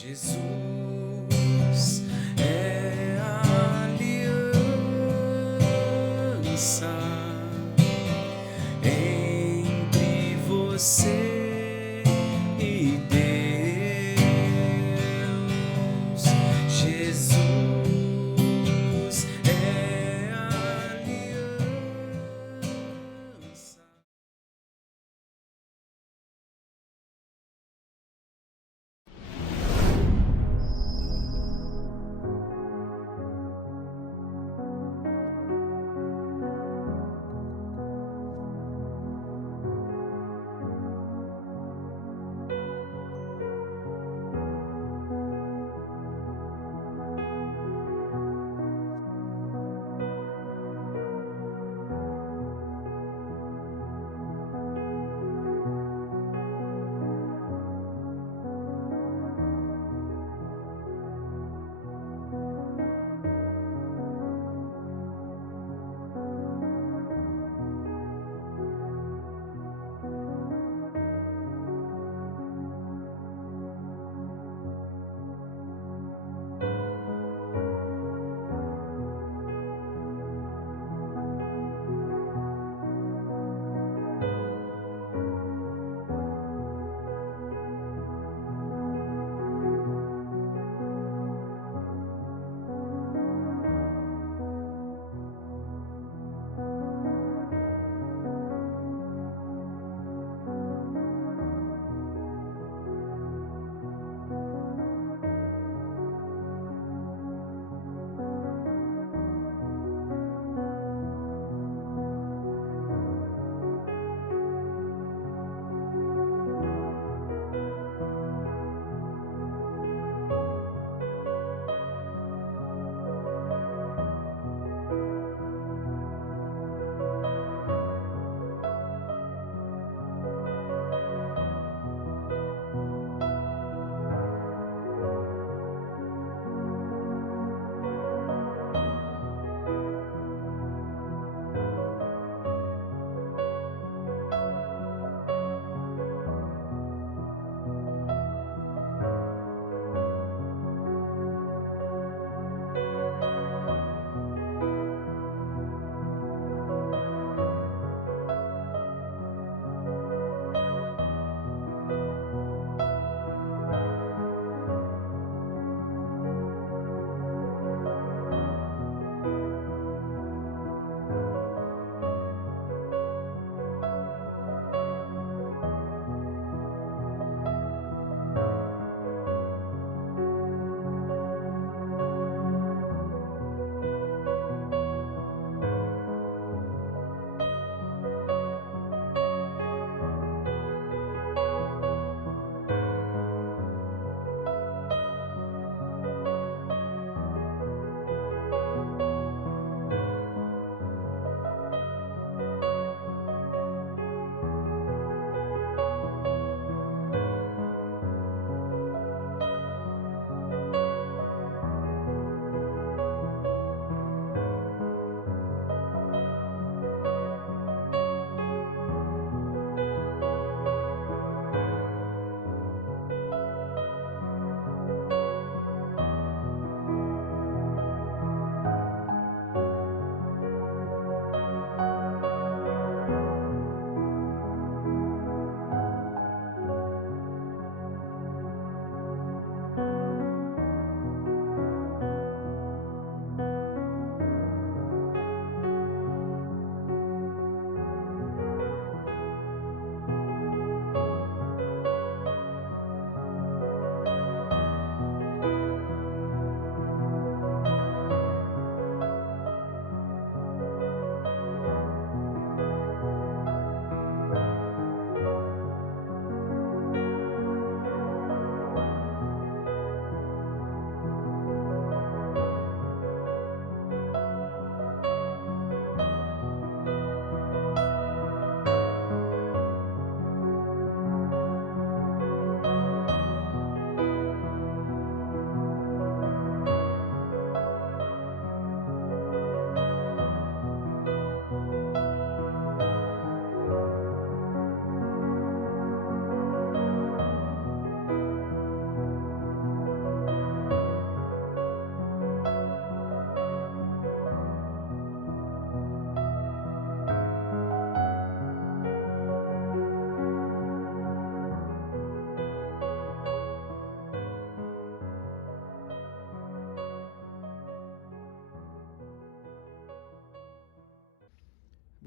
Jesus é a aliança entre você e Deus. Jesus é a aliança.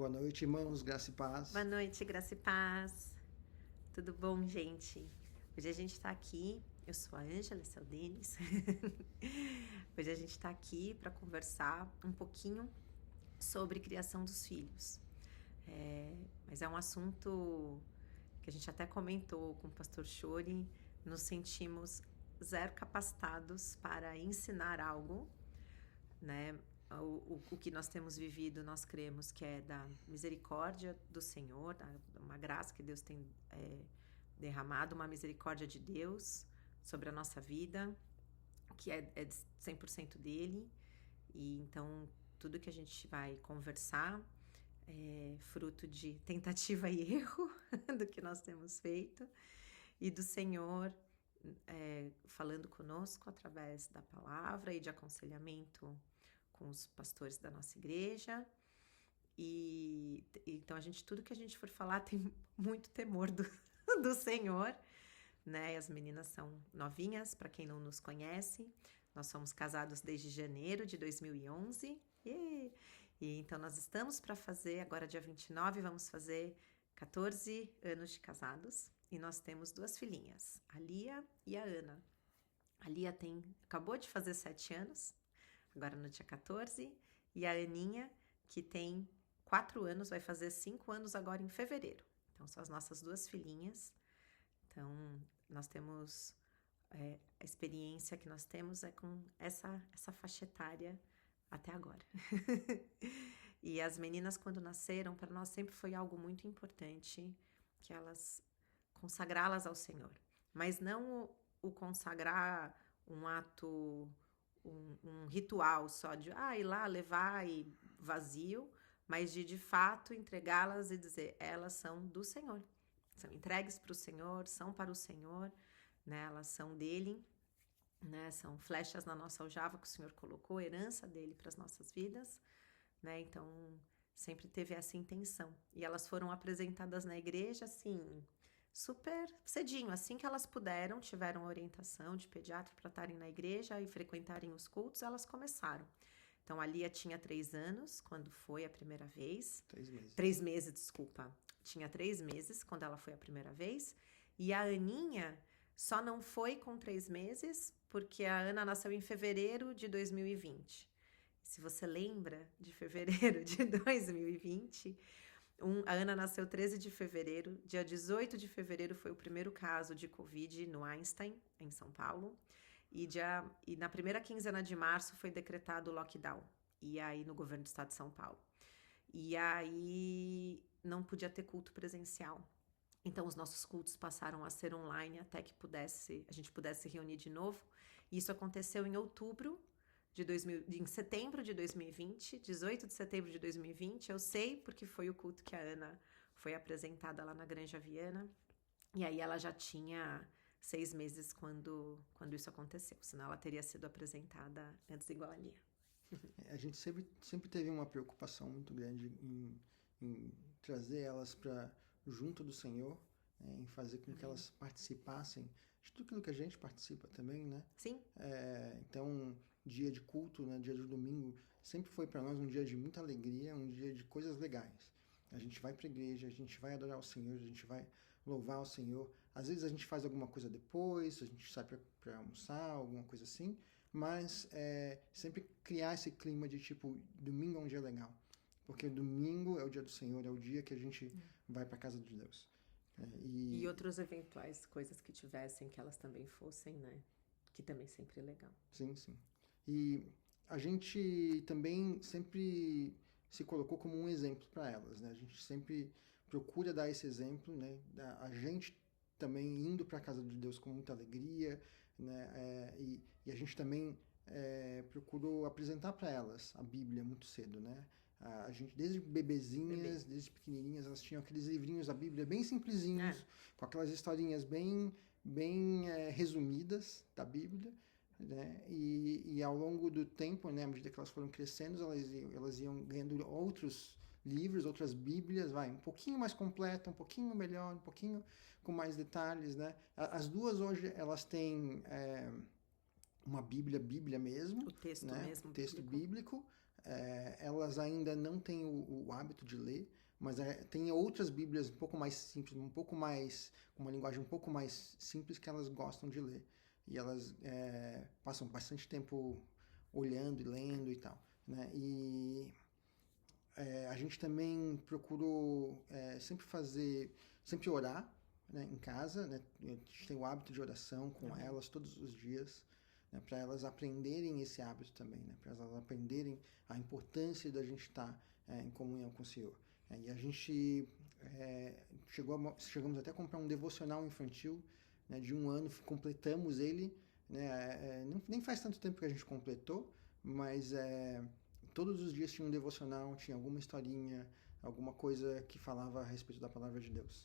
Boa noite, irmãos, graça e paz. Boa noite, graça e paz. Tudo bom, gente? Hoje a gente está aqui, eu sou a Ângela, esse é o Denis. Hoje a gente está aqui para conversar um pouquinho sobre criação dos filhos. Mas é um assunto que a gente até comentou com o pastor Chori, nos sentimos zero capacitados para ensinar algo, né? O que nós temos vivido, nós cremos que é da misericórdia do Senhor, uma graça que Deus tem derramado, uma misericórdia de Deus sobre a nossa vida, que é 100% dele. E então, tudo que a gente vai conversar é fruto de tentativa e erro do que nós temos feito e do Senhor falando conosco através da palavra e de aconselhamento com os pastores da nossa igreja. E então tudo que a gente for falar tem muito temor do Senhor, né? As meninas são novinhas, para quem não nos conhece. Nós somos casados desde janeiro de 2011. E então nós estamos para fazer, agora dia 29, vamos fazer 14 anos de casados. E nós temos 2 filhinhas, a Lia e a Ana. A Lia acabou de fazer 7 anos, agora no dia 14. E a Aninha, que tem 4 anos, vai fazer 5 anos agora em fevereiro. Então, são as nossas 2 filhinhas. Então, nós temos... a experiência que nós temos é com essa faixa etária até agora. E as meninas, quando nasceram, para nós sempre foi algo muito importante, que consagrá-las ao Senhor. Mas não o consagrar um ato, um ritual só de ir lá, levar e vazio, mas de fato entregá-las e dizer, elas são do Senhor. São entregues para o Senhor, são para o Senhor, né? Elas são dele, né? São flechas na nossa aljava que o Senhor colocou, herança dele para as nossas vidas, né? Então, sempre teve essa intenção. E elas foram apresentadas na igreja, assim, super cedinho, assim que elas puderam, tiveram orientação de pediatra para estarem na igreja e frequentarem os cultos, elas começaram. Então, a Lia tinha 3 anos, quando foi a primeira vez. 3 meses. 3 meses, desculpa. Tinha 3 meses, quando ela foi a primeira vez. E a Aninha só não foi com 3 meses, porque a Ana nasceu em fevereiro de 2020. Se você lembra de fevereiro de 2020... a Ana nasceu 13 de fevereiro, dia 18 de fevereiro foi o primeiro caso de Covid no Einstein, em São Paulo, e na primeira quinzena de março foi decretado o lockdown, e aí no governo do estado de São Paulo. E aí não podia ter culto presencial. Então os nossos cultos passaram a ser online até que a gente pudesse se reunir de novo. Isso aconteceu em em setembro de 2020, 18 de setembro de 2020, eu sei porque foi o culto que a Ana foi apresentada lá na Granja Viana, e aí ela já tinha 6 meses quando isso aconteceu, senão ela teria sido apresentada antes igual a Lia. A gente sempre teve uma preocupação muito grande em trazer elas para junto do Senhor, né, em fazer com que elas participassem de tudo aquilo que a gente participa também, né? Sim. Então, dia de culto, né, dia de domingo, sempre foi para nós um dia de muita alegria, um dia de coisas legais. A gente vai para a igreja, a gente vai adorar o Senhor, a gente vai louvar o Senhor. Às vezes a gente faz alguma coisa depois, a gente sai para almoçar, alguma coisa assim, mas sempre criar esse clima de tipo, domingo é um dia legal. Porque domingo é o dia do Senhor, é o dia que a gente vai para a casa de Deus. E outros eventuais coisas que tivessem, que elas também fossem, né? Que também sempre é legal. Sim, sim. E a gente também sempre se colocou como um exemplo para elas, né? A gente sempre procura dar esse exemplo, né? A gente também indo para a casa de Deus com muita alegria, né? E a gente também procurou apresentar para elas a Bíblia muito cedo, né? A gente, desde bebezinhas, desde pequenininhas, elas tinham aqueles livrinhos da Bíblia bem simplesinhos, com aquelas historinhas bem resumidas da Bíblia, né? E ao longo do tempo, né, à medida que elas foram crescendo, elas iam ganhando outros livros, outras Bíblias, um pouquinho mais completa, um pouquinho melhor, um pouquinho com mais detalhes, né? As duas hoje, elas têm uma Bíblia mesmo. O texto né? mesmo. O texto bíblico. Elas ainda não têm o hábito de ler, mas tem outras Bíblias um pouco mais simples, com uma linguagem um pouco mais simples que elas gostam de ler. E elas passam bastante tempo olhando e lendo e tal, né? E a gente também procurou sempre orar, né, em casa, né? A gente tem o hábito de oração com elas todos os dias, né, para elas aprenderem esse hábito também, né, para elas aprenderem a importância da gente estar em comunhão com o Senhor. E a gente chegamos até a comprar um devocional infantil, né, de 1 ano, completamos ele, né, nem faz tanto tempo que a gente completou, mas todos os dias tinha um devocional, tinha alguma historinha, alguma coisa que falava a respeito da palavra de Deus.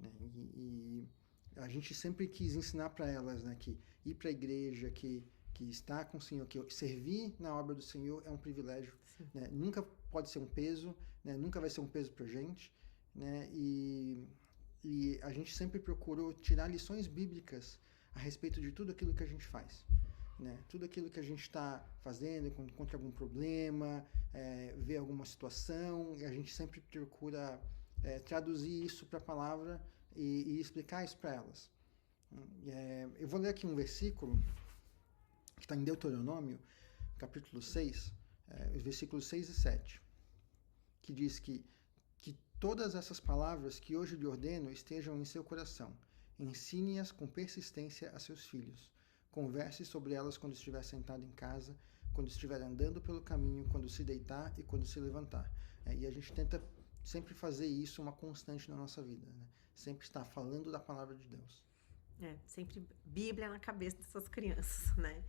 Né? E a gente sempre quis ensinar para elas, né, que ir para a igreja, que estar com o Senhor, que servir na obra do Senhor é um privilégio, né? Nunca pode ser um peso, né? Nunca vai ser um peso para a gente, né? E a gente sempre procurou tirar lições bíblicas a respeito de tudo aquilo que a gente faz. Né? Tudo aquilo que a gente está fazendo, contra algum problema, ver alguma situação, e a gente sempre procura traduzir isso para a palavra e explicar isso para elas. Eu vou ler aqui um versículo que está em Deuteronômio, capítulo 6, os versículos 6 e 7, que diz que todas essas palavras que hoje lhe ordeno estejam em seu coração. Ensine-as com persistência a seus filhos. Converse sobre elas quando estiver sentado em casa, quando estiver andando pelo caminho, quando se deitar e quando se levantar. E a gente tenta sempre fazer isso uma constante na nossa vida, né? Sempre estar falando da palavra de Deus. Sempre Bíblia na cabeça dessas crianças, né?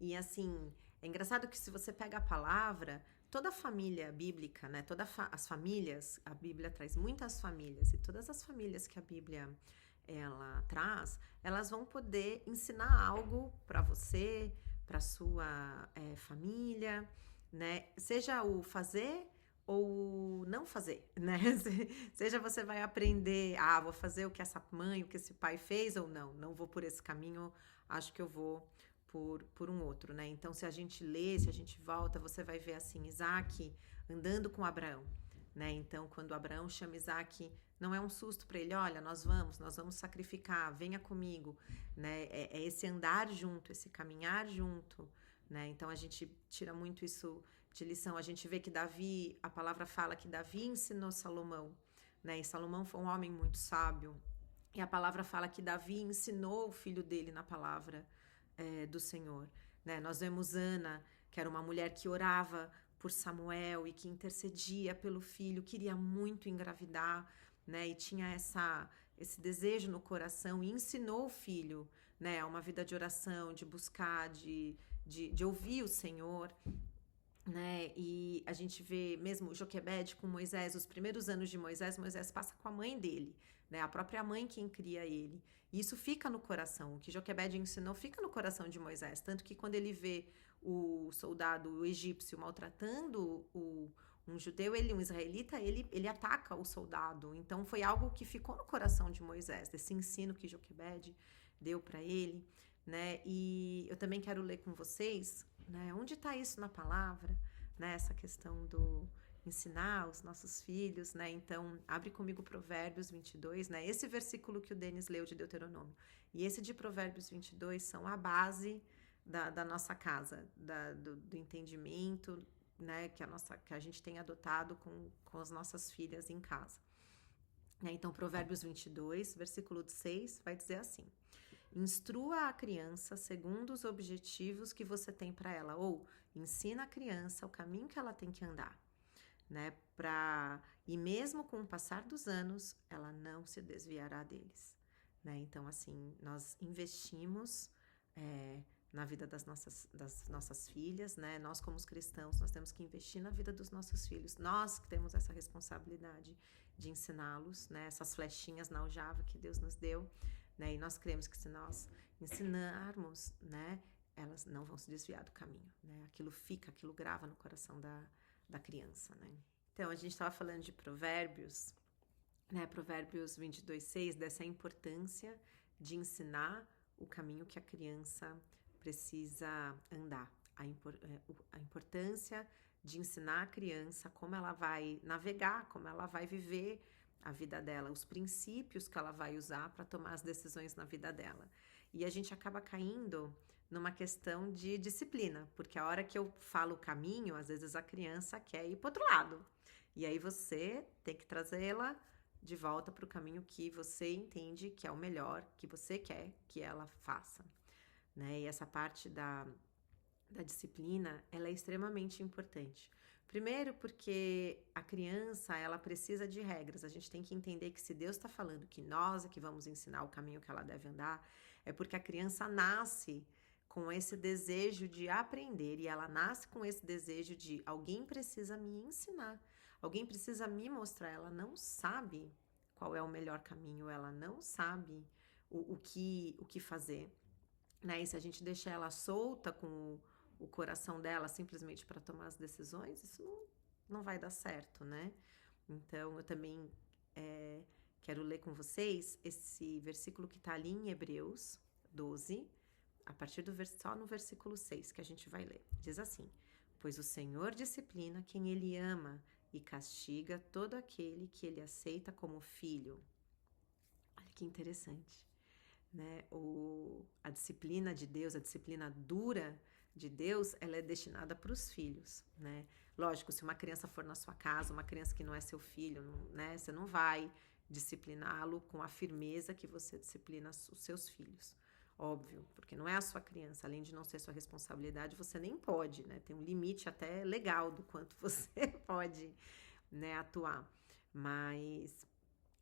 E assim, é engraçado que se você pega a palavra, toda a família bíblica, né? As famílias, a Bíblia traz muitas famílias, e todas as famílias que a Bíblia ela traz, elas vão poder ensinar algo para você, para sua família, né? Seja o fazer ou não fazer, né? Seja você vai aprender, vou fazer o que essa mãe, o que esse pai fez, ou não vou por esse caminho, acho que eu vou por um outro, né? Então, se a gente lê, se a gente volta, você vai ver assim, Isaac andando com Abraão, né? Então, quando Abraão chama Isaac, não é um susto para ele, olha, nós vamos sacrificar, venha comigo, né? É esse andar junto, esse caminhar junto, né? Então, a gente tira muito isso de lição. A gente vê que Davi, a palavra fala que Davi ensinou Salomão, né? E Salomão foi um homem muito sábio. E a palavra fala que Davi ensinou o filho dele na palavra do Senhor, né? Nós vemos Ana, que era uma mulher que orava por Samuel e que intercedia pelo filho, queria muito engravidar, né? E tinha esse desejo no coração e ensinou o filho, né? A uma vida de oração, de buscar, de ouvir o Senhor, né? E a gente vê mesmo Joquebede com Moisés, os primeiros anos de Moisés passa com a mãe dele, né? A própria mãe quem cria ele. E isso fica no coração, o que Joquebede ensinou fica no coração de Moisés, tanto que quando ele vê o soldado egípcio maltratando um judeu, um israelita, ele ataca o soldado. Então foi algo que ficou no coração de Moisés, desse ensino que Joquebede deu para ele, né? E eu também quero ler com vocês, né? Onde está isso na palavra, né? Essa questão do ensinar os nossos filhos, né? Então, abre comigo Provérbios 22, né? Esse versículo que o Denis leu de Deuteronômio e esse de Provérbios 22 são a base da nossa casa, do entendimento, né? Que a gente tem adotado com as nossas filhas em casa. Então, Provérbios 22, versículo 6, vai dizer assim: instrua a criança segundo os objetivos que você tem para ela, ou ensina a criança o caminho que ela tem que andar, né? E mesmo com o passar dos anos, ela não se desviará deles, né? Então, assim, nós investimos na vida das nossas filhas, né? Nós, como os cristãos, nós temos que investir na vida dos nossos filhos. Nós que temos essa responsabilidade de ensiná-los, né? Essas flechinhas na aljava que Deus nos deu, né? E nós cremos que se nós ensinarmos, né, elas não vão se desviar do caminho, né? Aquilo grava no coração da criança, né? Então, a gente estava falando de Provérbios, né? Provérbios 22:6, dessa importância de ensinar o caminho que a criança precisa andar, a importância de ensinar a criança como ela vai navegar, como ela vai viver a vida dela, os princípios que ela vai usar para tomar as decisões na vida dela. E a gente acaba caindo numa questão de disciplina, porque a hora que eu falo o caminho, às vezes a criança quer ir para outro lado. E aí você tem que trazê-la de volta para o caminho que você entende que é o melhor, que você quer que ela faça, né? E essa parte da disciplina, ela é extremamente importante. Primeiro porque a criança, ela precisa de regras. A gente tem que entender que se Deus está falando que nós é que vamos ensinar o caminho que ela deve andar, é porque a criança nasce com esse desejo de aprender e ela nasce com esse desejo de alguém precisa me ensinar, alguém precisa me mostrar. Ela não sabe qual é o melhor caminho, ela não sabe o que fazer, né? E se a gente deixar ela solta com o coração dela simplesmente para tomar as decisões, isso não vai dar certo, né? Então, eu também quero ler com vocês esse versículo que está ali em Hebreus 12, a partir só no versículo 6 que a gente vai ler. Diz assim: pois o Senhor disciplina quem Ele ama e castiga todo aquele que Ele aceita como filho. Olha que interessante, né? A disciplina de Deus, a disciplina dura de Deus, ela é destinada para os filhos, né? Lógico, se uma criança for na sua casa, uma criança que não é seu filho, né? Você não vai discipliná-lo com a firmeza que você disciplina os seus filhos. Óbvio, porque não é a sua criança, além de não ser sua responsabilidade, você nem pode, né? Tem um limite até legal do quanto você pode, né, atuar. Mas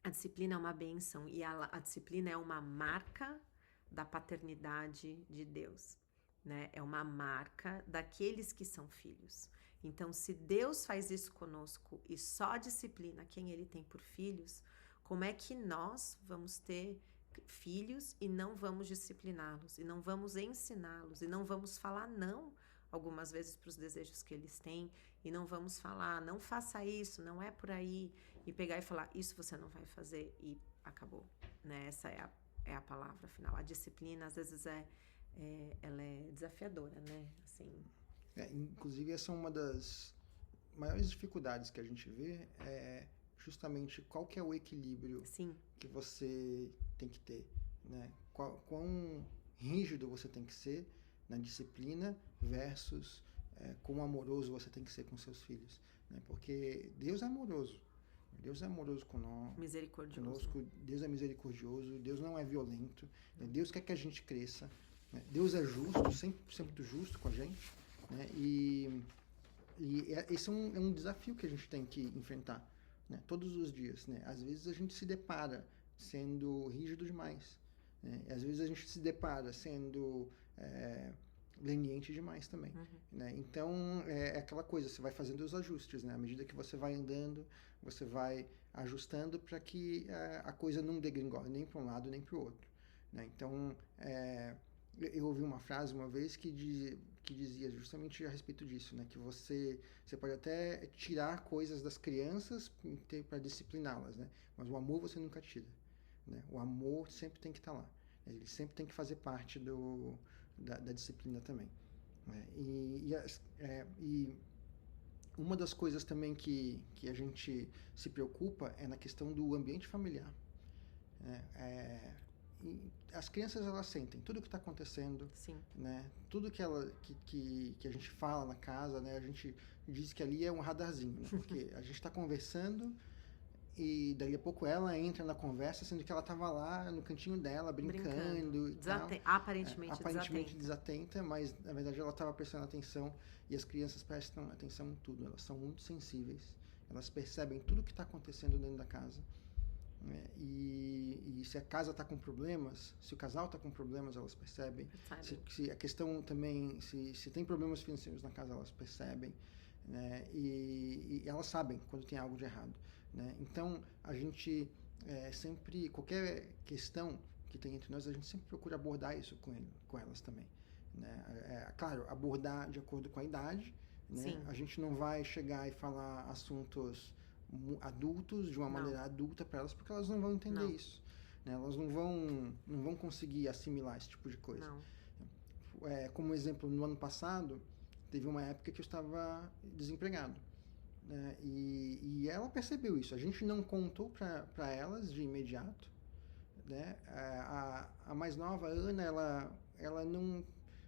a disciplina é uma bênção e a disciplina é uma marca da paternidade de Deus, né? É uma marca daqueles que são filhos. Então, se Deus faz isso conosco e só disciplina quem Ele tem por filhos, como é que nós vamos ter filhos e não vamos discipliná-los, e não vamos ensiná-los, e não vamos falar não algumas vezes para os desejos que eles têm, e não vamos falar, não faça isso, não é por aí, e pegar e falar, isso você não vai fazer, e acabou, né? Essa é a palavra final. A disciplina, às vezes, ela é desafiadora, né? Assim. Inclusive, essa é uma das maiores dificuldades que a gente vê, justamente qual que é o equilíbrio Sim. que você tem que ter, né? Quão rígido você tem que ser na disciplina versus quão amoroso você tem que ser com seus filhos, né? Porque Deus é amoroso. Deus é amoroso conosco. Deus é misericordioso. Deus não é violento. Né? Deus quer que a gente cresça. Né? Deus é justo, 100% justo com a gente. Né? E esse é um desafio que a gente tem que enfrentar, né? Todos os dias, né? Às vezes a gente se depara sendo rígido demais, né? E às vezes a gente se depara sendo leniente demais também, né? Então é aquela coisa, você vai fazendo os ajustes, né? À medida que você vai andando, você vai ajustando para que a coisa não degringole nem para um lado nem para o outro, né? Então eu ouvi uma frase uma vez que dizia justamente a respeito disso, né? Que você pode até tirar coisas das crianças para discipliná-las, né? Mas o amor você nunca tira, né? O amor sempre tem que estar lá, né? Ele sempre tem que fazer parte da disciplina também, né? E uma das coisas também que a gente se preocupa é na questão do ambiente familiar, né? As crianças, elas sentem tudo o que está acontecendo. Sim. Né? Tudo que a gente fala na casa, né? A gente diz que ali é um radarzinho, né? Porque a gente está conversando e daí a pouco ela entra na conversa, sendo que ela estava lá no cantinho dela, brincando. E tal. Aparentemente desatenta, mas na verdade ela estava prestando atenção, e as crianças prestam atenção em tudo, elas são muito sensíveis, elas percebem tudo o que está acontecendo dentro da casa. E se a casa está com problemas, se o casal está com problemas, elas percebem. Se a questão também, se tem problemas financeiros na casa, elas percebem, né? E elas sabem quando tem algo de errado, né? Então, a gente sempre, qualquer questão que tem entre nós, a gente sempre procura abordar isso com elas também, né? Claro, abordar de acordo com a idade, né? Sim. A gente não vai chegar e falar assuntos adultos de uma maneira adulta para elas, porque elas não vão entender isso, né? Elas não vão conseguir assimilar esse tipo de coisa. Não. Como exemplo, no ano passado teve uma época que eu estava desempregado, né? E ela percebeu isso. A gente não contou para elas de imediato, né? A mais nova, a Ana, ela não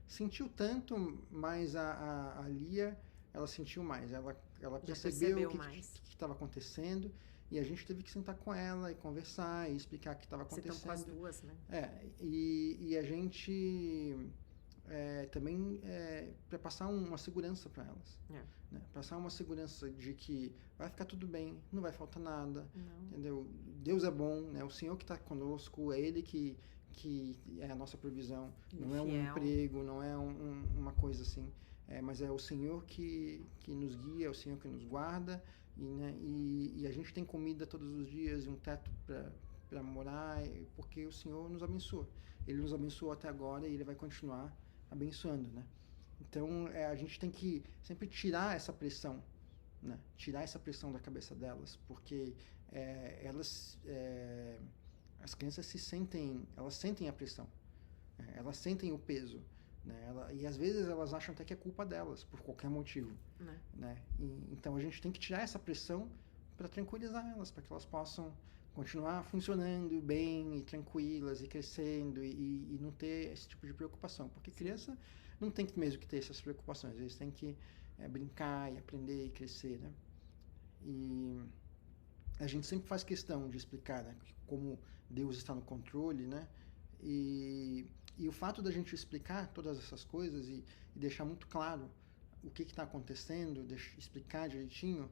sentiu tanto, mas a Lia, ela sentiu mais. Ela Já percebeu percebeu o que mais. estava acontecendo, e a gente teve que sentar com ela e conversar e explicar o que estava Vocês estão com as acontecendo. duas, né? E a gente também para passar uma segurança para elas. Né? Passar uma segurança de que vai ficar tudo bem, não vai faltar nada, Não. entendeu? Deus é bom, né? O Senhor que está conosco, é Ele que é a nossa provisão. Ele Não é um fiel. emprego, não é uma coisa assim. Mas é o Senhor que nos guia, é o Senhor que nos guarda. E a gente tem comida todos os dias e um teto para morar, porque o Senhor nos abençoa. Ele nos abençoou até agora e Ele vai continuar abençoando, né? Então, a gente tem que sempre tirar essa pressão, né? Tirar essa pressão da cabeça delas, porque as crianças elas sentem a pressão, né? Elas sentem o peso, né? E às vezes elas acham até que é culpa delas, por qualquer motivo, né? Então a gente tem que tirar essa pressão para tranquilizar elas, para que elas possam continuar funcionando bem e tranquilas e crescendo e não ter esse tipo de preocupação, porque criança não tem mesmo que ter essas preocupações, eles têm que brincar e aprender e crescer, né? E a gente sempre faz questão de explicar, né, como Deus está no controle, né? E o fato da gente explicar todas essas coisas e deixar muito claro o que está acontecendo, explicar direitinho,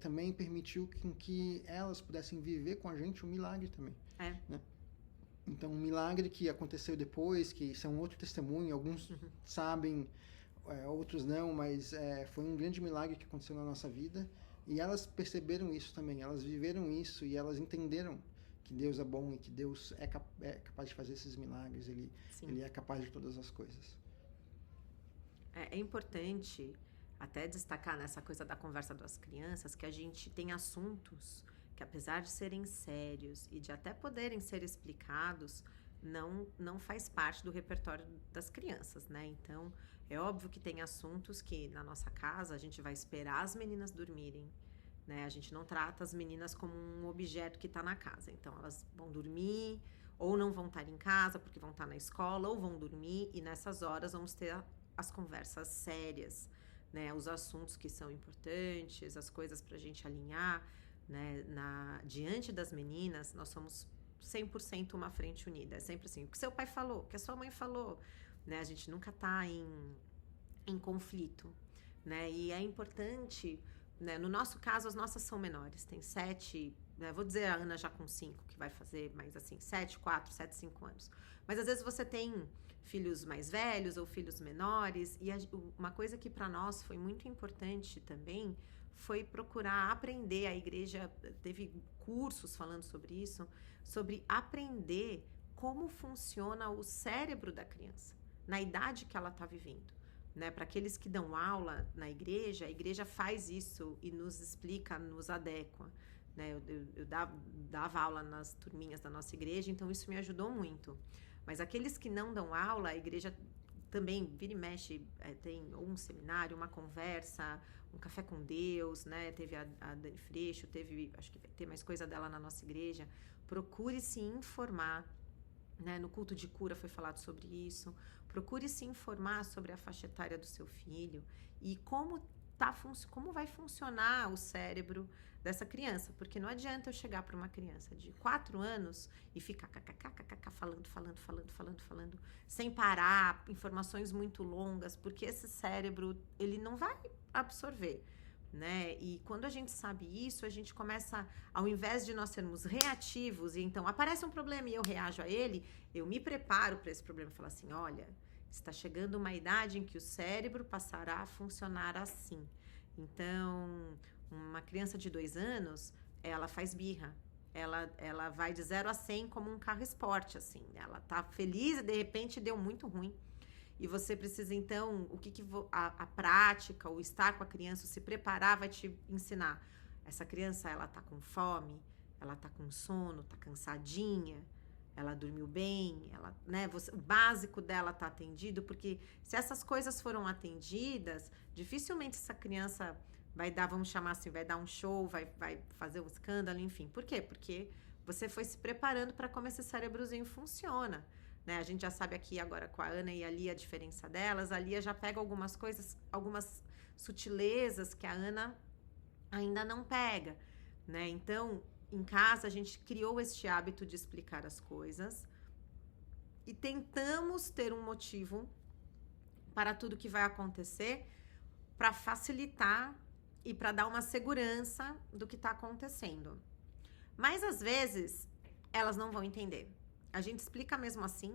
também permitiu que elas pudessem viver com a gente um milagre também. Né? Então, um milagre que aconteceu depois, que isso é um outro testemunho, alguns sabem, outros não, mas foi um grande milagre que aconteceu na nossa vida, e elas perceberam isso também, elas viveram isso e elas entenderam que Deus é bom e que Deus é capaz de fazer esses milagres, Ele é capaz de todas as coisas. É importante até destacar nessa coisa da conversa das crianças que a gente tem assuntos que, apesar de serem sérios e de até poderem ser explicados, não faz parte do repertório das crianças, né? Então, é óbvio que tem assuntos que na nossa casa a gente vai esperar as meninas dormirem, né? A gente não trata as meninas como um objeto que está na casa. Então, elas vão dormir ou não vão estar em casa porque vão estar na escola, ou vão dormir, e nessas horas vamos ter as conversas sérias, né? Os assuntos que são importantes, as coisas para a gente alinhar, né? Diante das meninas, nós somos 100% uma frente unida. É sempre assim, o que seu pai falou, o que a sua mãe falou, né? A gente nunca está em conflito, né? E é importante, né? No nosso caso, as nossas são menores, tem 7, né? Vou dizer a Ana já com 5, que vai fazer, mas assim, 7, 4, 7, 5 anos. Mas às vezes você tem filhos mais velhos ou filhos menores, e uma coisa que para nós foi muito importante também foi procurar aprender. A igreja teve cursos falando sobre isso, sobre aprender como funciona o cérebro da criança, na idade que ela está vivendo, né? Para aqueles que dão aula na igreja, a igreja faz isso e nos explica, nos adequa, né? Eu dava aula nas turminhas da nossa igreja, então isso me ajudou muito. Mas aqueles que não dão aula, a igreja também vira e mexe, tem um seminário, uma conversa, um café com Deus, né? Teve a Dani Freixo, acho que vai ter mais coisa dela na nossa igreja. Procure se informar, né? No culto de cura foi falado sobre isso. Procure se informar sobre a faixa etária do seu filho e como vai funcionar o cérebro dessa criança, porque não adianta eu chegar para uma criança de 4 anos e ficar falando, sem parar, informações muito longas, porque esse cérebro, ele não vai absorver, né? E quando a gente sabe isso, a gente começa, ao invés de nós sermos reativos, e então aparece um problema e eu reajo a ele, eu me preparo para esse problema e falo assim, olha, está chegando uma idade em que o cérebro passará a funcionar assim. Então, uma criança de 2 anos, ela faz birra. Ela vai de 0 a 100 como um carro esporte, assim. Ela tá feliz e, de repente, deu muito ruim. E você precisa, então, a prática, o estar com a criança, o se preparar, vai te ensinar. Essa criança, ela tá com fome, ela tá com sono, tá cansadinha, ela dormiu bem, ela, né, o básico dela tá atendido, porque se essas coisas foram atendidas, dificilmente essa criança vai dar, vamos chamar assim, vai dar um show, vai fazer um escândalo, enfim. Por quê? Porque você foi se preparando para como esse cérebrozinho funciona, né? A gente já sabe aqui agora com a Ana e a Lia a diferença delas. A Lia já pega algumas coisas, algumas sutilezas que a Ana ainda não pega, né? Então, em casa, a gente criou este hábito de explicar as coisas e tentamos ter um motivo para tudo que vai acontecer, para facilitar e para dar uma segurança do que está acontecendo. Mas, às vezes, elas não vão entender. A gente explica mesmo assim.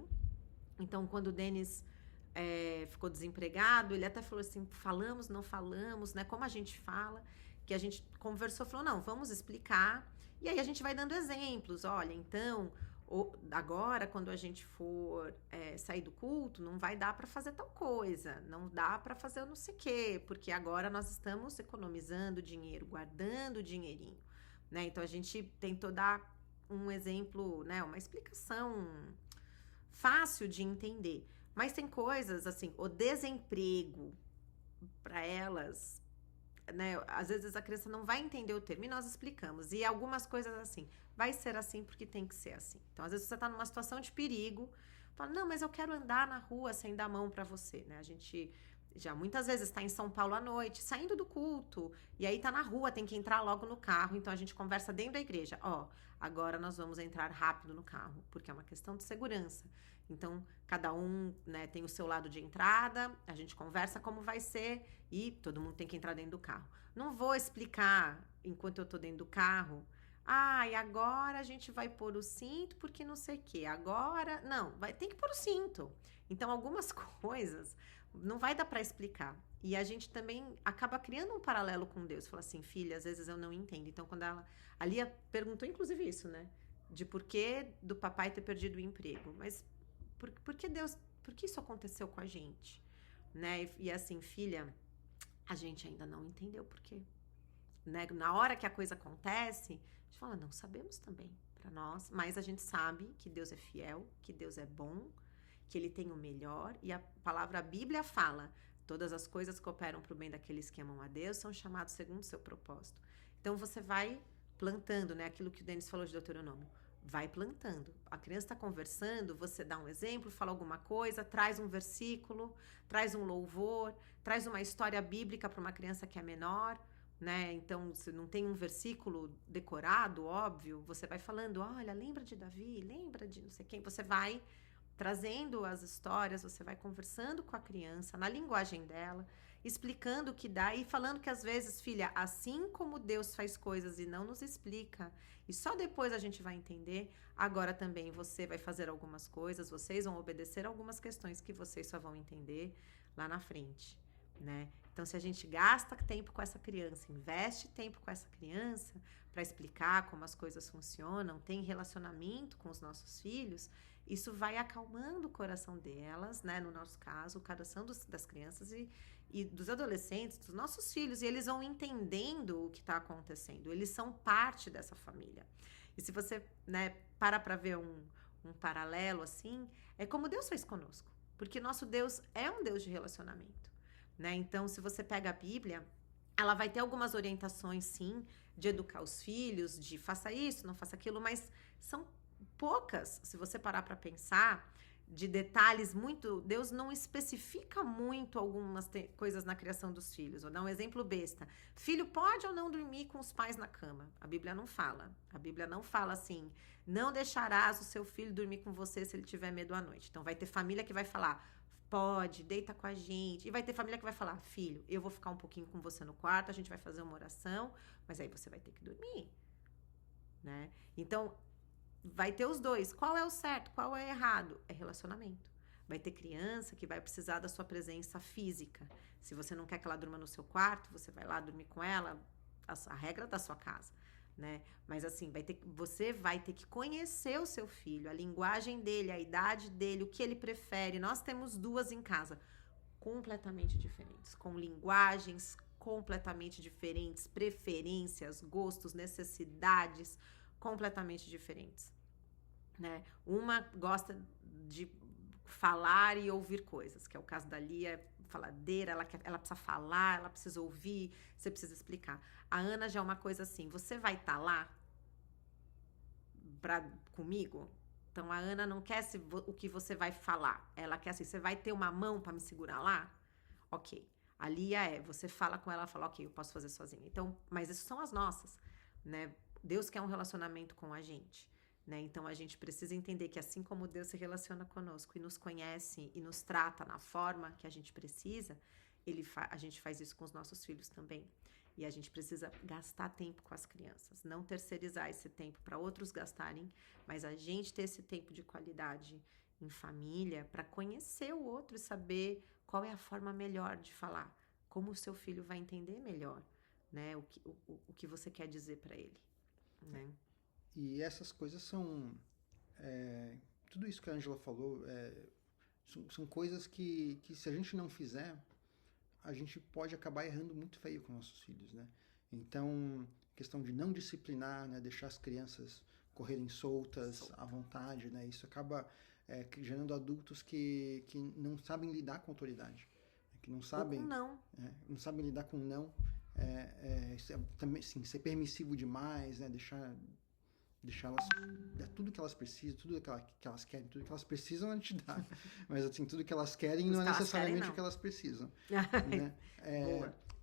Então, quando o Denis ficou desempregado, ele até falou assim, falamos, não falamos, né? Como a gente fala, que a gente conversou, falou, não, vamos explicar. E aí a gente vai dando exemplos. Olha, então, agora, quando a gente for sair do culto, não vai dar para fazer tal coisa, não dá para fazer não sei o quê, porque agora nós estamos economizando dinheiro, guardando dinheirinho, né? Então, a gente tentou dar um exemplo, né? Uma explicação fácil de entender. Mas tem coisas, assim, o desemprego, para elas, né? Às vezes a criança não vai entender o termo e nós explicamos. E algumas coisas assim, vai ser assim porque tem que ser assim. Então, às vezes você está numa situação de perigo, fala, não, mas eu quero andar na rua sem dar mão para você, né? A gente já muitas vezes está em São Paulo à noite, saindo do culto, e aí tá na rua, tem que entrar logo no carro, então a gente conversa dentro da igreja. Ó, agora nós vamos entrar rápido no carro, porque é uma questão de segurança. Então, cada um, né, tem o seu lado de entrada, a gente conversa como vai ser e todo mundo tem que entrar dentro do carro. Não vou explicar, enquanto eu tô dentro do carro, e agora a gente vai pôr o cinto porque não sei o quê. Agora, não, tem que pôr o cinto. Então, algumas coisas não vai dar para explicar. E a gente também acaba criando um paralelo com Deus. Fala assim, filha, às vezes eu não entendo. Então, quando a Lia perguntou, inclusive, isso, né? De por que do papai ter perdido o emprego. Mas por que Deus, por que isso aconteceu com a gente? Né? E assim, filha, a gente ainda não entendeu por quê. Né? Na hora que a coisa acontece, a gente fala, não sabemos também para nós, mas a gente sabe que Deus é fiel, que Deus é bom, que Ele tem o melhor, e a palavra, a Bíblia fala, todas as coisas que operam para o bem daqueles que amam a Deus são chamados segundo o seu propósito. Então você vai plantando, né? Aquilo que o Denis falou de Deuteronômio. Vai plantando. A criança está conversando, você dá um exemplo, fala alguma coisa, traz um versículo, traz um louvor, traz uma história bíblica para uma criança que é menor, né? Então, se não tem um versículo decorado, óbvio, você vai falando, olha, lembra de Davi, lembra de não sei quem, você vai trazendo as histórias, você vai conversando com a criança na linguagem dela, explicando o que dá e falando que às vezes, filha, assim como Deus faz coisas e não nos explica, e só depois a gente vai entender, agora também você vai fazer algumas coisas, vocês vão obedecer algumas questões que vocês só vão entender lá na frente, né? Então, se a gente gasta tempo com essa criança, investe tempo com essa criança para explicar como as coisas funcionam, tem relacionamento com os nossos filhos, isso vai acalmando o coração delas, né? No nosso caso, o coração das crianças e dos adolescentes, dos nossos filhos, e eles vão entendendo o que está acontecendo, eles são parte dessa família. E se você, né, para ver um paralelo assim, é como Deus fez conosco, porque nosso Deus é um Deus de relacionamento, né? Então, se você pega a Bíblia, ela vai ter algumas orientações, sim, de educar os filhos, de faça isso, não faça aquilo, mas são poucas, se você parar para pensar, de detalhes muito... Deus não especifica muito algumas coisas na criação dos filhos. Vou dar um exemplo besta. Filho pode ou não dormir com os pais na cama? A Bíblia não fala. A Bíblia não fala assim, não deixarás o seu filho dormir com você se ele tiver medo à noite. Então, vai ter família que vai falar, pode, deita com a gente. E vai ter família que vai falar, filho, eu vou ficar um pouquinho com você no quarto, a gente vai fazer uma oração, mas aí você vai ter que dormir, né? Então, vai ter os dois. Qual é o certo? Qual é o errado? É relacionamento. Vai ter criança que vai precisar da sua presença física. Se você não quer que ela durma no seu quarto, você vai lá dormir com ela, a regra da sua casa, né? Mas assim, você vai ter que conhecer o seu filho, a linguagem dele, a idade dele, o que ele prefere. Nós temos duas em casa, completamente diferentes, com linguagens completamente diferentes, preferências, gostos, necessidades completamente diferentes, né? Uma gosta de falar e ouvir coisas, que é o caso da Lia, faladeira, ela precisa falar, ela precisa ouvir, você precisa explicar. A Ana já é uma coisa assim, você vai estar lá comigo? Então a Ana não quer o que você vai falar, ela quer assim, você vai ter uma mão para me segurar lá? Ok. A Lia você fala com ela, fala, ok, eu posso fazer sozinha. Então, mas isso são as nossas, né? Deus quer um relacionamento com a gente, né? Então a gente precisa entender que assim como Deus se relaciona conosco e nos conhece e nos trata na forma que a gente precisa, a gente faz isso com os nossos filhos também. E a gente precisa gastar tempo com as crianças, não terceirizar esse tempo para outros gastarem, mas a gente ter esse tempo de qualidade em família para conhecer o outro e saber qual é a forma melhor de falar, como o seu filho vai entender melhor, né? O que você quer dizer para ele, né? E essas coisas são... tudo isso que a Ângela falou são coisas que se a gente não fizer, a gente pode acabar errando muito feio com nossos filhos, né? Então, questão de não disciplinar, né? Deixar as crianças correrem soltas à vontade, né? Isso acaba gerando adultos que não sabem lidar com a autoridade, que não sabem... Ou com não. Não sabem lidar com não. Também, sim, ser permissivo demais, né? Deixar elas tudo que elas precisam, tudo que elas querem, tudo que elas precisam a gente dá. Mas assim, tudo que elas querem não é necessariamente o que elas precisam. Né?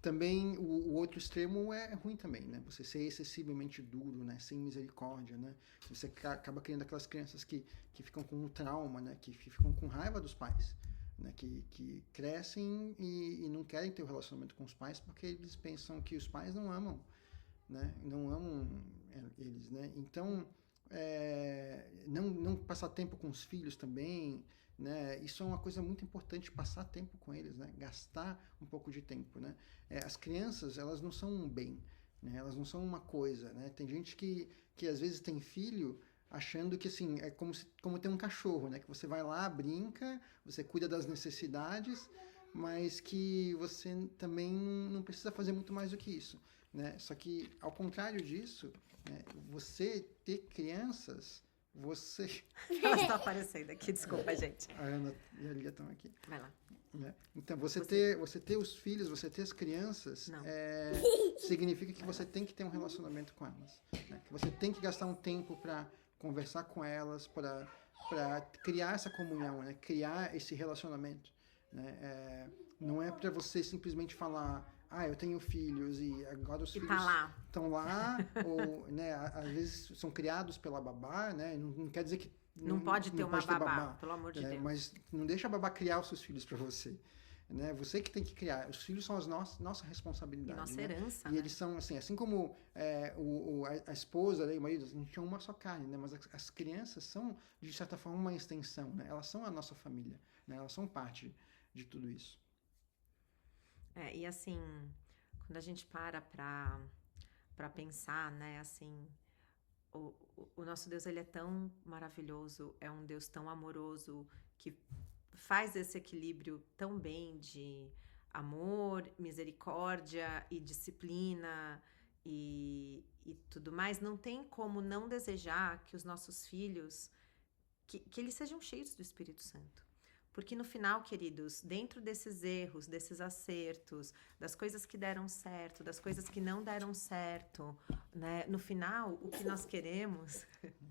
Também o outro extremo é ruim também, né? Você ser excessivamente duro, né? Sem misericórdia, né? Você acaba criando aquelas crianças que ficam com um trauma, né? Que ficam com raiva dos pais, né? Que crescem e não querem ter o relacionamento com os pais porque eles pensam que os pais não amam, né? Não amam eles, né? Então, não passar tempo com os filhos também, né? Isso é uma coisa muito importante, passar tempo com eles, né? Gastar um pouco de tempo, né? As crianças, elas não são um bem, né? Elas não são uma coisa, né? Tem gente que às vezes tem filho achando que, assim, é como ter um cachorro, né? Que você vai lá, brinca, você cuida das necessidades, mas que você também não precisa fazer muito mais do que isso, né? Só que, ao contrário disso, né? Você ter crianças, você... Elas estão aparecendo aqui, desculpa, gente. A Ana e a Lia estão aqui. Vai lá. Né? Então, você ter os filhos, você ter as crianças, significa que você tem que ter um relacionamento com elas. Né? Que você tem que gastar um tempo para conversar com elas, para criar essa comunhão, né? Criar esse relacionamento. Né? Não é para você simplesmente falar, eu tenho filhos e agora os filhos estão lá, ou, né, às vezes são criados pela babá, né? Não quer dizer que não pode ter uma babá, pelo amor de Deus. Mas não deixa a babá criar os seus filhos para você. Né? Você que tem que criar. Os filhos são nossa responsabilidade. E nossa né? herança. E eles são, assim como a esposa, né, e o marido, a gente é uma só carne, né? Mas as crianças são, de certa forma, uma extensão. Né? Elas são a nossa família. Né? Elas são parte de tudo isso. E assim, quando a gente para pensar, né, assim, o nosso Deus, ele é tão maravilhoso, é um Deus tão amoroso, que faz esse equilíbrio tão bem de amor, misericórdia e disciplina e tudo mais. Não tem como não desejar que os nossos filhos, que eles sejam cheios do Espírito Santo. Porque no final, queridos, dentro desses erros, desses acertos, das coisas que deram certo, das coisas que não deram certo, né? No final, o que nós queremos...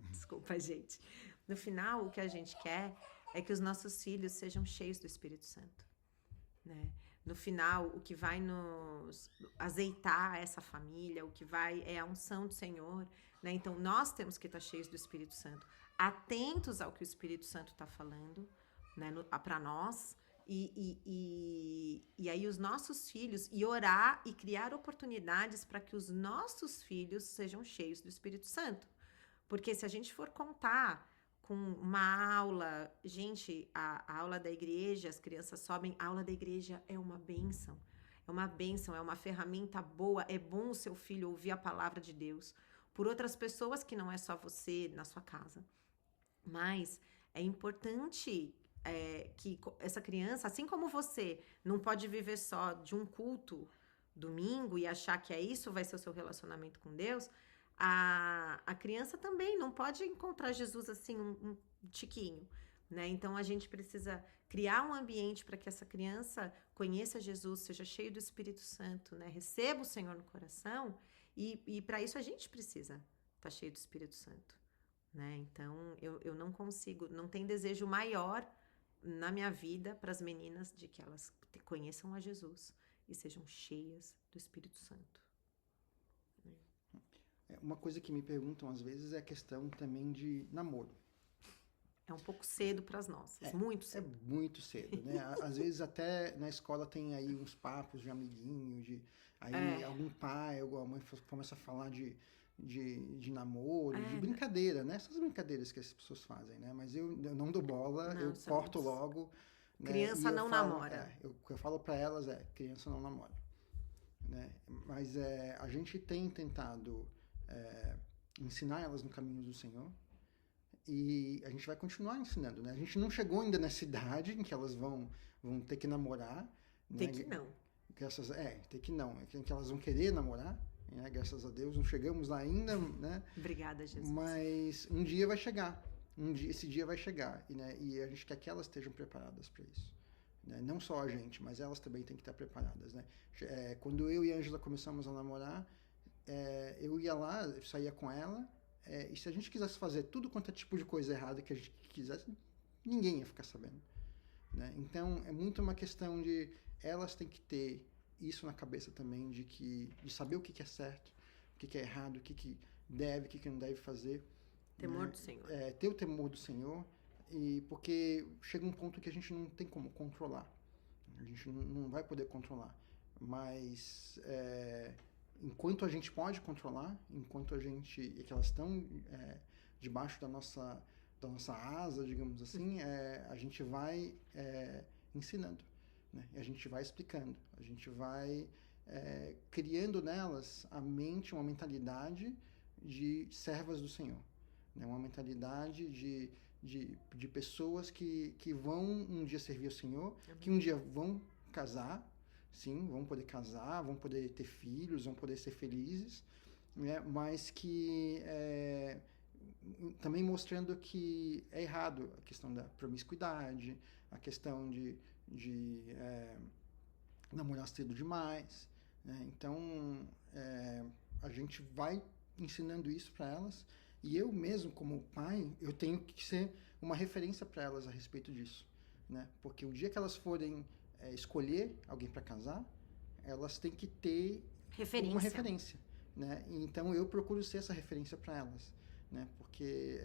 Desculpa, gente. No final, o que a gente quer é que os nossos filhos sejam cheios do Espírito Santo, né? No final, o que vai nos azeitar essa família, o que vai é a unção do Senhor, né? Então, nós temos que estar cheios do Espírito Santo, atentos ao que o Espírito Santo está falando, né, para nós, e aí os nossos filhos, e orar e criar oportunidades para que os nossos filhos sejam cheios do Espírito Santo. Porque se a gente for contar com uma aula, gente, a aula da igreja, as crianças sobem, a aula da igreja é uma bênção, é uma ferramenta boa, é bom o seu filho ouvir a palavra de Deus por outras pessoas que não é só você na sua casa. Mas é importante que essa criança, assim como você não pode viver só de um culto domingo e achar que isso vai ser o seu relacionamento com Deus, a criança também não pode encontrar Jesus assim, um tiquinho, né? Então a gente precisa criar um ambiente para que essa criança conheça Jesus, seja cheio do Espírito Santo, né? Receba o Senhor no coração, e para isso a gente precisa estar cheio do Espírito Santo, né? Então eu não consigo, não tem desejo maior na minha vida para as meninas de que elas conheçam a Jesus e sejam cheias do Espírito Santo. Uma coisa que me perguntam às vezes é a questão também de namoro. É um pouco cedo para as nossas, muito É cedo. muito cedo, né? Às vezes até na escola tem aí uns papos de amiguinho, aí algum pai, alguma mãe começa a falar de namoro, de brincadeira, né? Essas brincadeiras que as pessoas fazem, né? Mas eu não dou bola, Não, eu corto logo. Né? Criança não namora. O que eu falo para elas é, criança não namora. Né? Mas a gente tem tentado ensinar elas no caminho do Senhor, e a gente vai continuar ensinando, né? A gente não chegou ainda nessa idade em que elas vão ter que namorar. Tem né? que não. Tem que não. Em que elas vão querer namorar, né? Graças a Deus, não chegamos lá ainda, né? Obrigada, Jesus. Mas um dia vai chegar. Esse dia vai chegar. E a gente quer que elas estejam preparadas para isso. Né? Não só a gente, mas elas também têm que estar preparadas, né? Quando eu e a Ângela começamos a namorar, eu ia lá, eu saía com ela, e se a gente quisesse fazer tudo quanto é tipo de coisa errada que a gente quisesse, ninguém ia ficar sabendo. Né? Então, é muito uma questão de elas têm que ter isso na cabeça também, de saber o que é certo, o que é errado, o que deve, o que não deve fazer. Temor né? do Senhor. Ter o temor do Senhor, porque chega um ponto que a gente não tem como controlar. A gente não vai poder controlar. Mas enquanto a gente pode controlar, enquanto que elas estão debaixo da nossa asa, digamos assim, a gente vai ensinando, né? A gente vai explicando, a gente vai criando nelas uma mentalidade de servas do Senhor, né? Uma mentalidade de pessoas que vão um dia servir ao Senhor, que um dia vão casar. Sim, vão poder casar, vão poder ter filhos, vão poder ser felizes, né? Mas que também mostrando que é errado a questão da promiscuidade, a questão de namorar cedo demais, né? Então, a gente vai ensinando isso para elas, e eu mesmo, como pai, eu tenho que ser uma referência para elas a respeito disso, né? Porque o dia que elas forem escolher alguém para casar, elas têm que ter uma referência, né? Então eu procuro ser essa referência para elas, né? Porque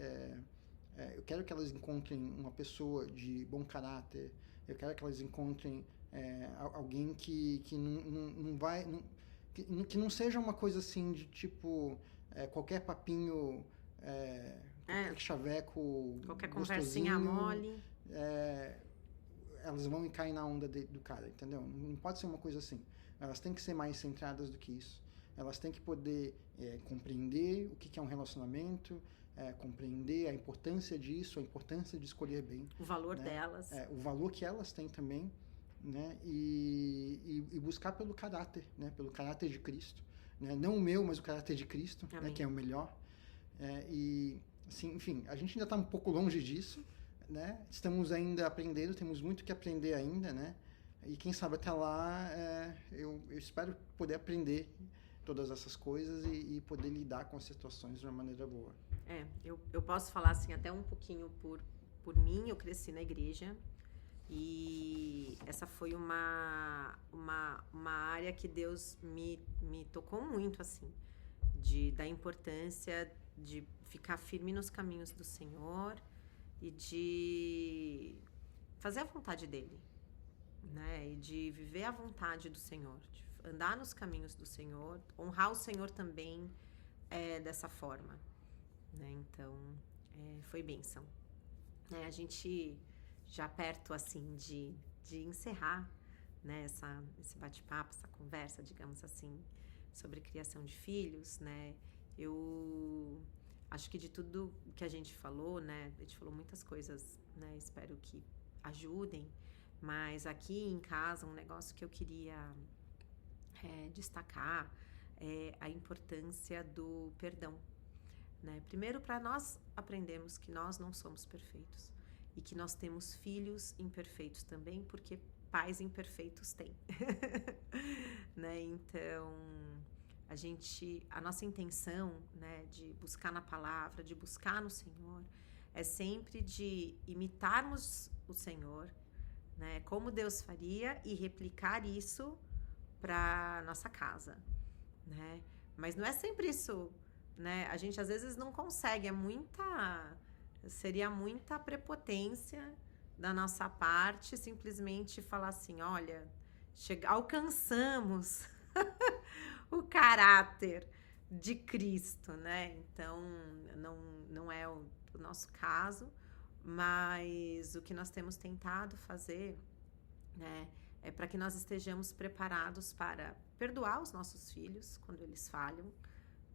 eu quero que elas encontrem uma pessoa de bom caráter, eu quero que elas encontrem alguém que não seja uma coisa assim de tipo qualquer papinho, qualquer chaveco, qualquer conversinha mole. Elas vão cair na onda do cara, entendeu? Não pode ser uma coisa assim. Elas têm que ser mais centradas do que isso. Elas têm que poder compreender o que é um relacionamento, compreender a importância disso, a importância de escolher bem. O valor né? delas. O valor que elas têm também, né? E buscar pelo caráter, né? Pelo caráter de Cristo. Né? Não o meu, mas o caráter de Cristo, né? Que é o melhor. E, assim, enfim, a gente ainda está um pouco longe disso, né? Estamos ainda aprendendo, temos muito que aprender ainda, né? E quem sabe até lá eu espero poder aprender todas essas coisas e poder lidar com as situações de uma maneira boa. Eu posso falar assim até um pouquinho por mim. Eu cresci na igreja e essa foi uma área que Deus me tocou muito, assim, da importância de ficar firme nos caminhos do Senhor e de fazer a vontade dele, né? E de viver a vontade do Senhor, de andar nos caminhos do Senhor, honrar o Senhor também dessa forma, né? Então, foi bênção. A gente já perto, assim, de encerrar, né, esse bate-papo, essa conversa, digamos assim, sobre criação de filhos, né? Eu acho que de tudo que a gente falou, né, a gente falou muitas coisas, né, espero que ajudem, mas aqui em casa um negócio que eu queria destacar é a importância do perdão, né? Primeiro, para nós aprendermos que nós não somos perfeitos e que nós temos filhos imperfeitos também, porque pais imperfeitos têm, né? Então, a nossa intenção, né, de buscar na palavra, de buscar no Senhor, é sempre de imitarmos o Senhor, né, como Deus faria e replicar isso para nossa casa, né? Mas não é sempre isso, né? A gente às vezes não consegue, seria muita prepotência da nossa parte simplesmente falar assim, olha, alcançamos o caráter de Cristo, né? Então, não é o nosso caso, mas o que nós temos tentado fazer, né, é para que nós estejamos preparados para perdoar os nossos filhos quando eles falham,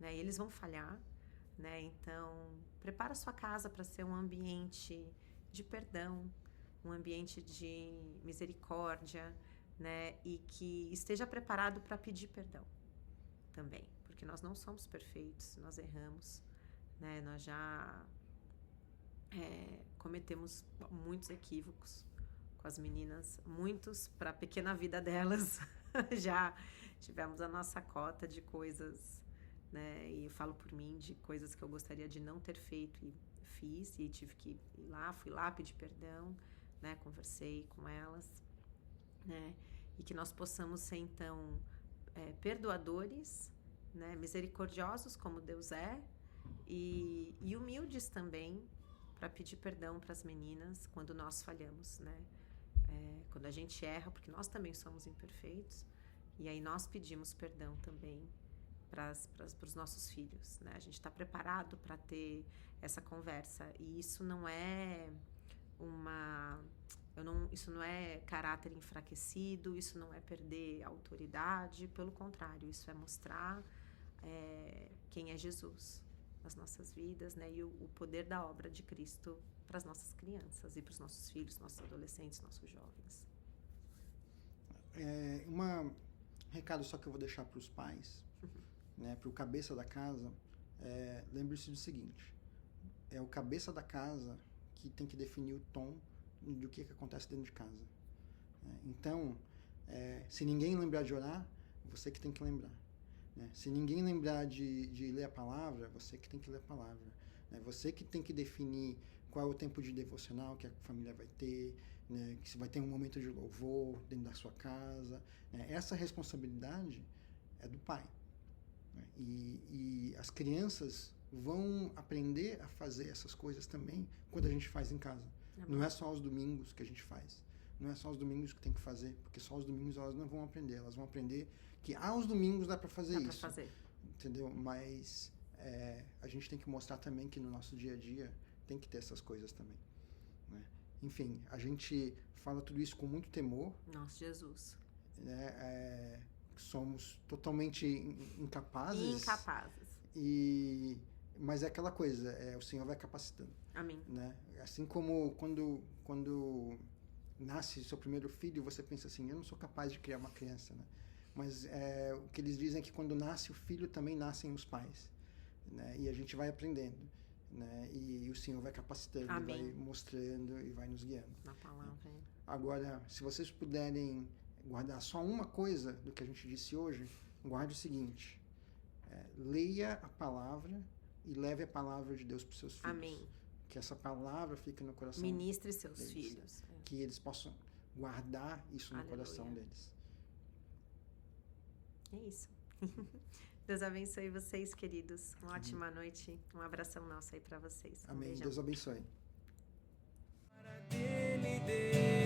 né? E eles vão falhar, né? Então, prepara a sua casa para ser um ambiente de perdão, um ambiente de misericórdia, né? E que esteja preparado para pedir perdão também, porque nós não somos perfeitos, nós erramos, né? Nós já cometemos muitos equívocos com as meninas, muitos para a pequena vida delas. Já tivemos a nossa cota de coisas, né? E eu falo por mim, de coisas que eu gostaria de não ter feito e fiz, e tive que fui lá pedir perdão, né? Conversei com elas, né? E que nós possamos ser, então, perdoadores, né? Misericordiosos como Deus é, e humildes também para pedir perdão para as meninas quando nós falhamos, né? Quando a gente erra, porque nós também somos imperfeitos, e aí nós pedimos perdão também para os nossos filhos, né? A gente está preparado para ter essa conversa, e isso não é isso não é caráter enfraquecido, isso não é perder a autoridade, pelo contrário, isso é mostrar quem é Jesus nas nossas vidas, né? E o poder da obra de Cristo para as nossas crianças e para os nossos filhos, nossos adolescentes, nossos jovens. Um recado só que eu vou deixar para os pais, né, para o cabeça da casa, lembre-se do seguinte: é o cabeça da casa que tem que definir o tom do que acontece dentro de casa. Então, se ninguém lembrar de orar, você que tem que lembrar. Né? Se ninguém lembrar de ler a palavra, você que tem que ler a palavra. Né? Você que tem que definir qual é o tempo de devocional que a família vai ter, né? Se vai ter um momento de louvor dentro da sua casa. Né? Essa responsabilidade é do pai. Né? E as crianças vão aprender a fazer essas coisas também quando a gente faz em casa. Não é só aos domingos que a gente faz. Não é só aos domingos que tem que fazer, porque só aos domingos elas não vão aprender. Elas vão aprender que aos domingos dá para fazer isso. Dá para fazer. Entendeu? Mas a gente tem que mostrar também que no nosso dia a dia tem que ter essas coisas também. Né? Enfim, a gente fala tudo isso com muito temor. Nosso Jesus. Né? Somos totalmente incapazes. Mas é aquela coisa, o Senhor vai capacitando. Amém. Né? Assim como quando nasce seu primeiro filho, você pensa assim, eu não sou capaz de criar uma criança, né? Mas o que eles dizem é que quando nasce o filho, também nascem os pais. Né? E a gente vai aprendendo. Né? E o Senhor vai capacitando, vai mostrando e vai nos guiando. Na palavra. Agora, se vocês puderem guardar só uma coisa do que a gente disse hoje, guarde o seguinte: leia a palavra e leve a palavra de Deus para os seus filhos. Amém. Que essa palavra fique no coração Ministre seus deles, filhos. Que eles possam guardar isso no coração deles. É isso. Deus abençoe vocês, queridos. Uma ótima noite. Um abração nosso aí para vocês. Amém. Deus abençoe. Para dele, Deus.